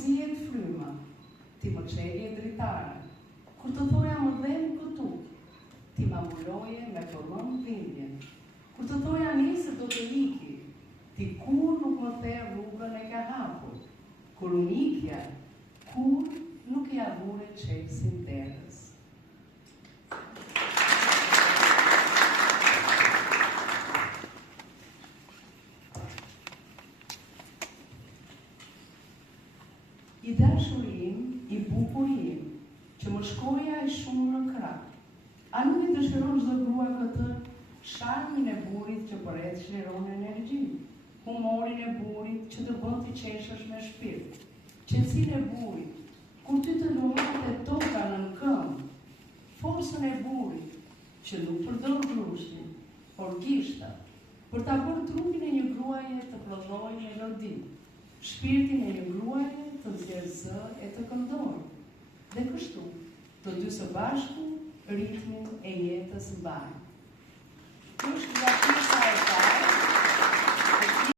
zihet fryma, ti më çelje dritare. Kur të thoja më dhem këtu, ti ma mbuloje me përmend dhimbjen. Kur të thoja nesër do të iki, ti kur nuk më the rrugën e ka hapur. Kur unë ikja, kur nuk ja vure çelsin derës. I dashurim, i bukurim, që më shkoja e shumë në krah. A nuk i dëshiron çdo grua këtë sharmin e burrit që përreth çliron energji, humorin e burrit që të bën të qeshësh me shpirt, qetësinë e burrit, kur ty të lumatet toka në këmbë, forcën e burrit që nuk përdor glushtin, por gishta, për ta bërë trupin e një gruaje të prodhojë melodi, shpirtin e një gruaje të nxjerrë zë e të këndojë. Dhe kështu, të dy së bashku, ritmin e jetës mbajnë.